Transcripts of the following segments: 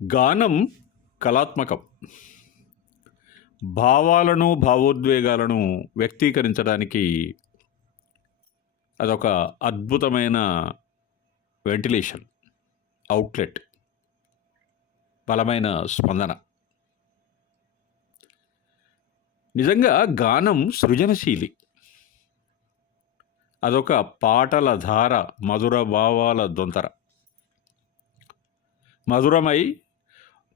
గానం కళాత్మకం. భావాలను, భావోద్వేగాలను వ్యక్తీకరించడానికి అదొక అద్భుతమైన వెంటిలేషన్, అవుట్‌లెట్, బలమైన స్పందన. నిజంగా గానం సృజనశీలి. అదొక పాటల ధార, మధుర భావాల దొంతర. మధురమై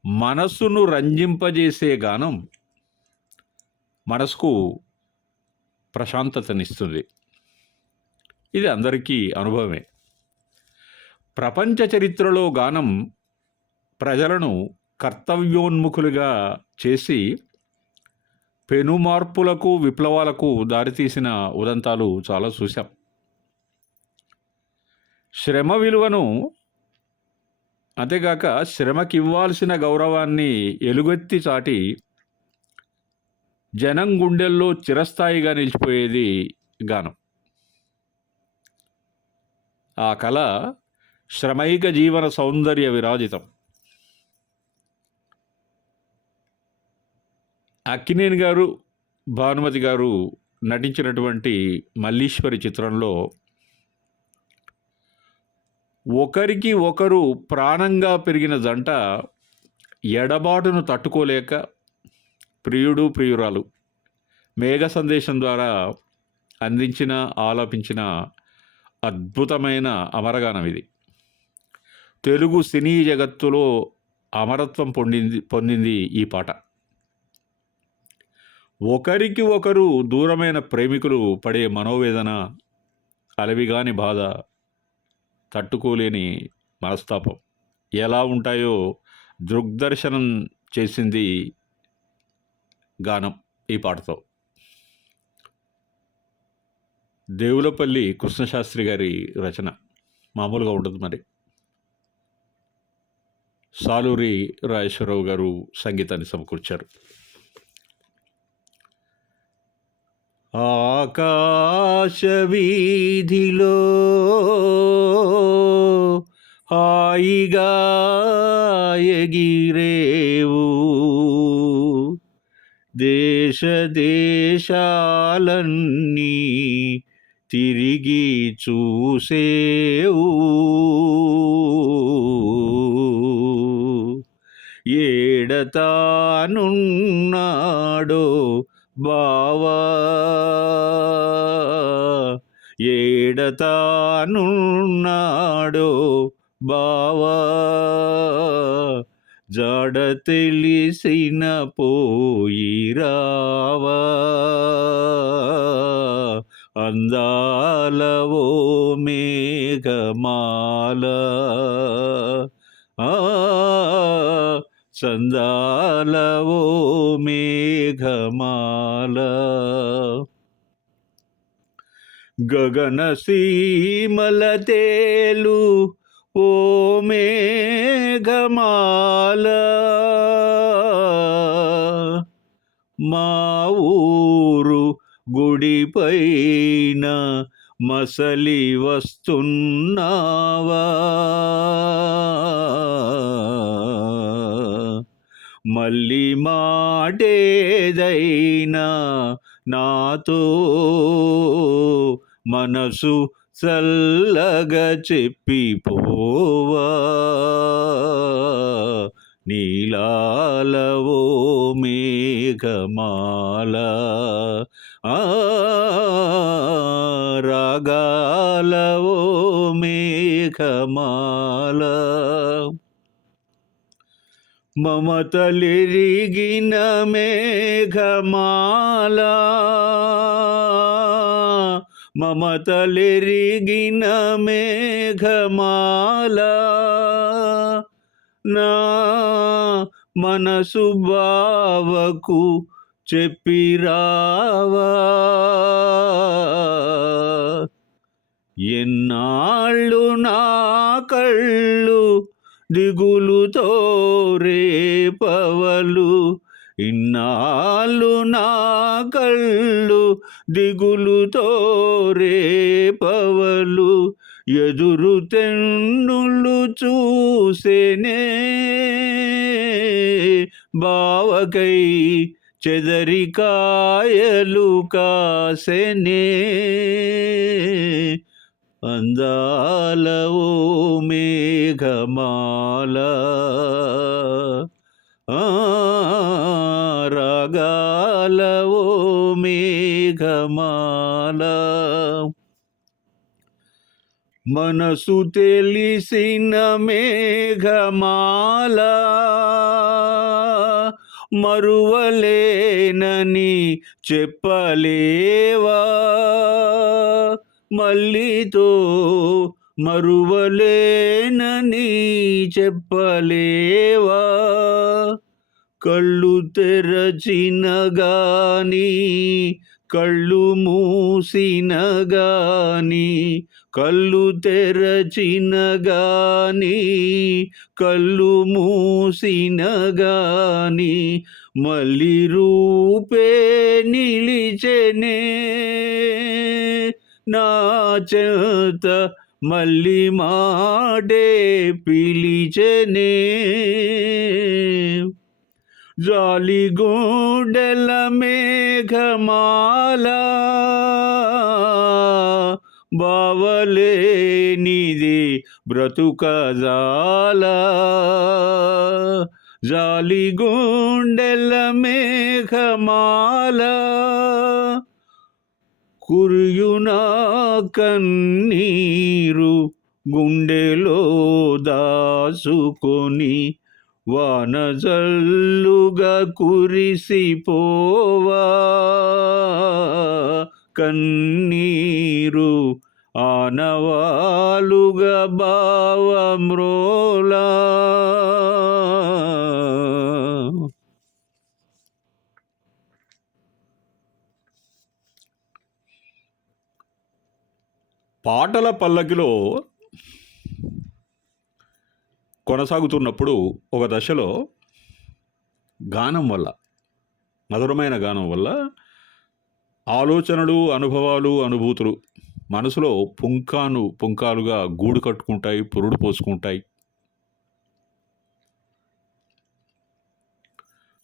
మనసును రంజింపజేసే గానం మనసుకు ప్రశాంతతనిస్తుంది. ఇది అందరికీ అనుభవమే. ప్రపంచ చరిత్రలో గానం ప్రజలను కర్తవ్యోన్ముఖులుగా చేసి పెనుమార్పులకు, విప్లవాలకు దారితీసిన ఉదంతాలు చాలా చూశాం. శ్రమ విలువను, అంతేగాక శ్రమకివ్వాల్సిన గౌరవాన్ని ఎలుగెత్తి చాటి జనం గుండెల్లో చిరస్థాయిగా నిలిచిపోయేది గానం. ఆ కళ శ్రమైక జీవన సౌందర్య విరాజితం. అక్కినేని గారు, భానుమతి గారు నటించినటువంటి మల్లీశ్వరి చిత్రంలో ఒకరికి ఒకరు ప్రాణంగా పెరిగిన జంట ఎడబాటును తట్టుకోలేక ప్రియుడు, ప్రియురాలు మేఘ సందేశం ద్వారా అందించిన, ఆలపించిన అద్భుతమైన అమరగానం ఇది. తెలుగు సినీ జగత్తులో అమరత్వం పొందింది ఈ పాట. ఒకరికి ఒకరు దూరమైన ప్రేమికులు పడే మనోవేదన, అలవిగాని బాధ, తట్టుకోలేని మనస్తాపం ఎలా ఉంటాయో దృగ్దర్శనం చేసింది గానం ఈ పాటతో. దేవులపల్లి కృష్ణశాస్త్రి గారి రచన మామూలుగా ఉండదు మరి. సాలూరి రాజేశ్వరరావు గారు సంగీతాన్ని సమకూర్చారు. ఆకాశ వీధిలో హాయిగా ఎగిరేవు, దేశ దేశాలన్నీ తిరిగి చూసేవు, ఏడతానున్నాడో బావా, ఏడతానున్నాడో బావా, జాడ తెలిసిన పోయిరావా, అందాలవో మేఘమాల, సందాలవో మేఘమాల, గగన సీమల తేలు ఓ మేఘమాల, మా ఊరు గుడిపైన మసలి వస్తున్నావా, మళ్ళీ మాటేదైనా నాతో మనసు చల్లగా చెప్పిపోవా, నీలాలవో మేఘమాల, రాగాలవో మేఘమాల, మమతలిరిగిన మేఘమాల, మమతలిరిగిన మేఘమాల, నా మనసు బావకు చెప్పిరావా, ఎన్నాళ్ళు నా కళ్ళు దిగులుతో రేపవలు, ఇన్నాళ్ళు నా కళ్ళు దిగులుతో రేపవలు, ఎదురు తెన్నులు చూసేనే బావకై చెదరికాయలు కాసెనే అందాల ఓ మేఘమాల రాగాల ఓ మేఘమాల మనసు తెలిసిన మేఘమాల మరువలేనని చెప్పలేవా మల్లితో మరువలేనని చెప్పలేవా కళ్ళు తెరచిన గాని కళ్ళు మూసిన గాని కళ్ళు తెరచిన గాని కళ్ళు మూసిన గాని మళ్ళీ రూపే నిలిచెనే నా చేత మళ్ళీ మాటే పిలిచెనే జాలిగూడెల మేఘమాల బావలేనిది బ్రతుకజాల జాలిగూడెల మేఘమాల కురియునా కన్నీరు గుండెలో దాసుకొని వానజల్లుగా కురిసిపోవా కన్నీరు ఆనవాలుగా భావమ్రోలా పాటల పల్లకిలో కొనసాగుతున్నప్పుడు ఒక దశలో గానం వల్ల, మధురమైన గానం వల్ల ఆలోచనలు, అనుభవాలు, అనుభూతులు మనసులో పుంకాలుగా గూడు కట్టుకుంటాయి, పురుడు పోసుకుంటాయి.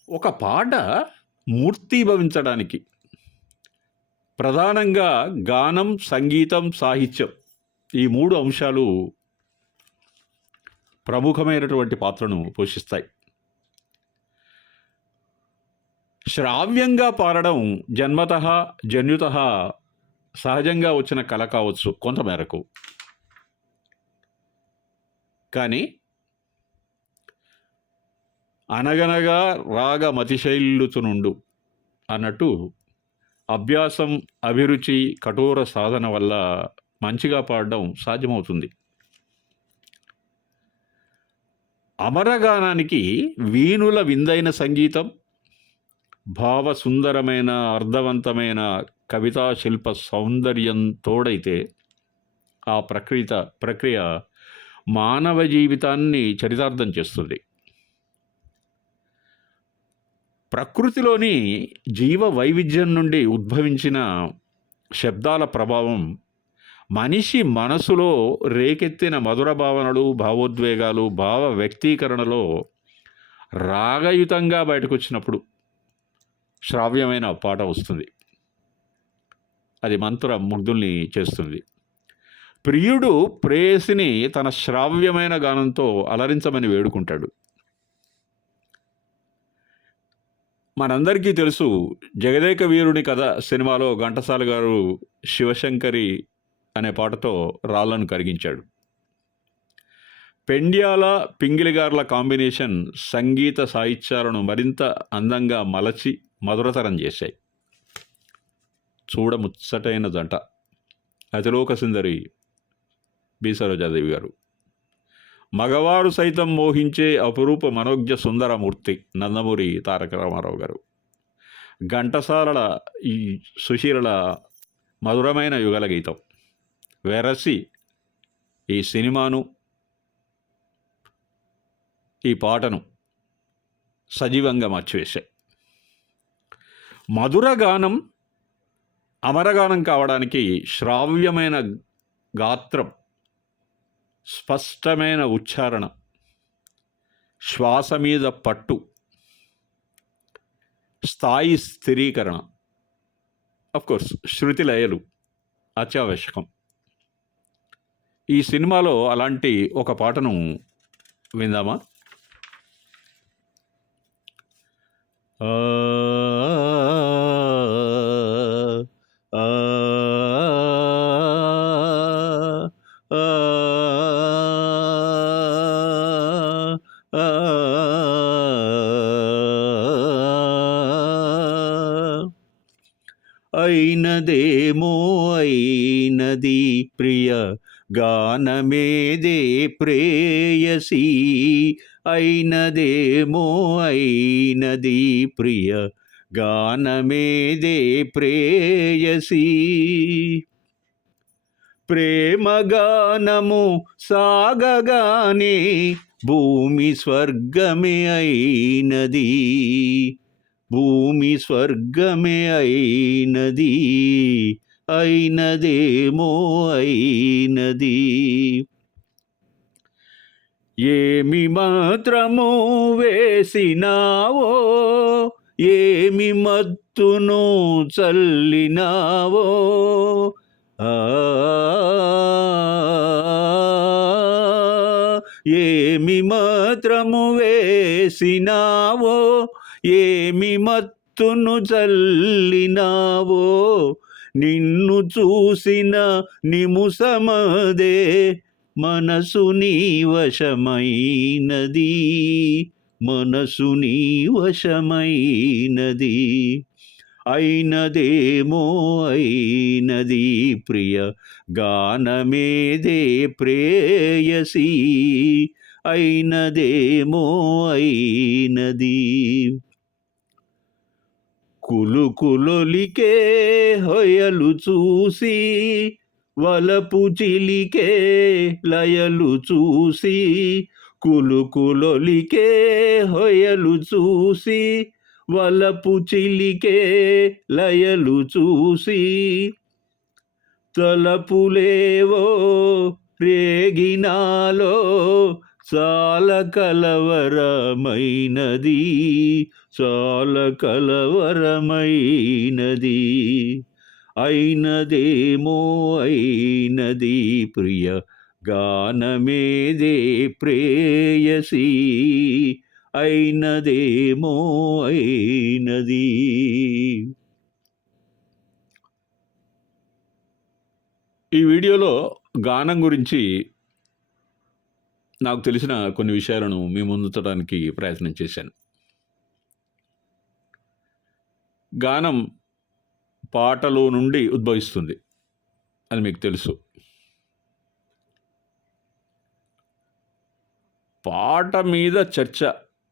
ఒక పాట మూర్తీభవించడానికి ప్రధానంగా గానం, సంగీతం, సాహిత్యం ఈ 3 అంశాలు ప్రముఖమైనటువంటి పాత్రను పోషిస్తాయి. శ్రావ్యంగా పాడడం జన్యుతః సహజంగా వచ్చిన కళ కావచ్చు కొంతమేరకు. కానీ అనగనగా రాగ మతిశైలుచునుండు అన్నట్టు అభ్యాసం, అభిరుచి, కఠోర సాధన వల్ల మంచిగా పాడడం సాధ్యమవుతుంది. అమరగానానికి వీణుల విందైన సంగీతం, భావసుందరమైన అర్థవంతమైన కవితా శిల్ప సౌందర్యం తోడైతే ఆ ప్రక్రియ మానవ జీవితాన్ని చరితార్థం చేస్తుంది. ప్రకృతిలోని జీవ వైవిధ్యం నుండి ఉద్భవించిన శబ్దాల ప్రభావం మనిషి మనసులో రేకెత్తిన మధుర భావనలు, భావోద్వేగాలు, భావ వ్యక్తీకరణలో రాగయుతంగా బయటకు వచ్చినప్పుడు శ్రావ్యమైన పాట వస్తుంది. అది మంత్ర ముగ్ధుల్ని చేస్తుంది. ప్రియుడు ప్రేయసిని తన శ్రావ్యమైన గానంతో అలరించమని వేడుకుంటాడు. మనందరికీ తెలుసు, జగదేక వీరుని కథ సినిమాలో ఘంటసాల గారు శివశంకరి అనే పాటతో రాళ్లను కరిగించాడు. పెండ్యాల, పింగిలిగార్ల కాంబినేషన్ సంగీత సాహిత్యాలను మరింత అందంగా మలచి మధురతరం చేశాయి. చూడముచ్చటైన జంట అతిలోక సుందరి బి. సరోజాదేవి గారు, మగవారు సైతం మోహించే అపురూప మనోజ్ఞ సుందరమూర్తి నందమూరి తారక రామారావు గారు, ఘంటసాల ఈ సుశీలల మధురమైన యుగల గీతం వెరసి ఈ సినిమాను, ఈ పాటను సజీవంగా మార్చివేశాయి. మధుర గానం అమరగానం కావడానికి శ్రావ్యమైన గాత్రం, స్పష్టమైన ఉచ్చారణ, శ్వాస మీద పట్టు, స్థాయి స్థిరీకరణ, కోర్స్ శృతి లయలు అత్యావశ్యకం. ఈ సినిమాలో అలాంటి ఒక పాటను విందామా? ఆ ఆ ఆ అయినదేమో అయినది ప్రియ గానమేదే ప్రేయసి, అయినదేమో అయినది ప్రియ గానమేదే ప్రేయసి. ప్రేమగానము సాగగానే భూమి స్వర్గమే అయినది, భూమి స్వర్గమే అయినది, అయినదేమో అయినది. ఏమి మాత్రము వేసినావో, ఏమి మత్తును చల్లినావో, ఏమి మాత్రము వేసినావో, ఏమి మత్తును చల్లినావో, నిన్ను చూసిన నిముషమదే మనసు నీ వశమైనది, మనసు నీ వశమైనది. అయినదేమో అయినది ప్రియ గానమేదే ప్రేయసి, అయినదేమో అయినది. కులుకులొలికే హొయలు చూసి, వలపు చిలికే లయలు చూసి, కులుకులొలికే హొయలు చూసి, వలపు చిలికే లయలు చూసి, తలపులేవో రేగినాలో చాలా కలవరమైనది, చాలా కలవరమైనది. అయినదేమో అయినది ప్రియ గానమేదే ప్రేయసి, అయినదేమో అయినది. ఈ వీడియోలో గానం గురించి నాకు తెలిసిన కొన్ని విషయాలను మీ ముందుంచడానికి ప్రయత్నం చేశాను. గానం పాటలో నుండి ఉద్భవిస్తుంది, అది మీకు తెలుసు. పాట మీద చర్చ,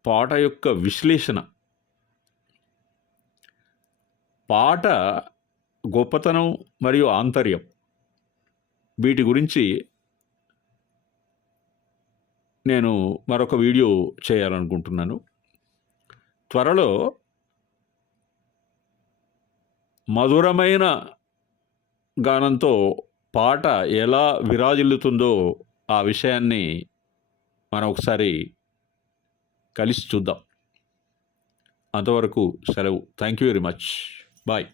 పాట యొక్క విశ్లేషణ, పాట గొప్పతనం మరియు ఆంతర్యం, వీటి గురించి నేను మరొక వీడియో చేయాలనుకుంటున్నాను. త్వరలో మధురమైన గానంతో పాట ఎలా విరాజిల్లుతుందో ఆ విషయాన్ని మనం ఒకసారి కలిసి చూద్దాం. అంతవరకు సెలవు. Thank you very much. Bye.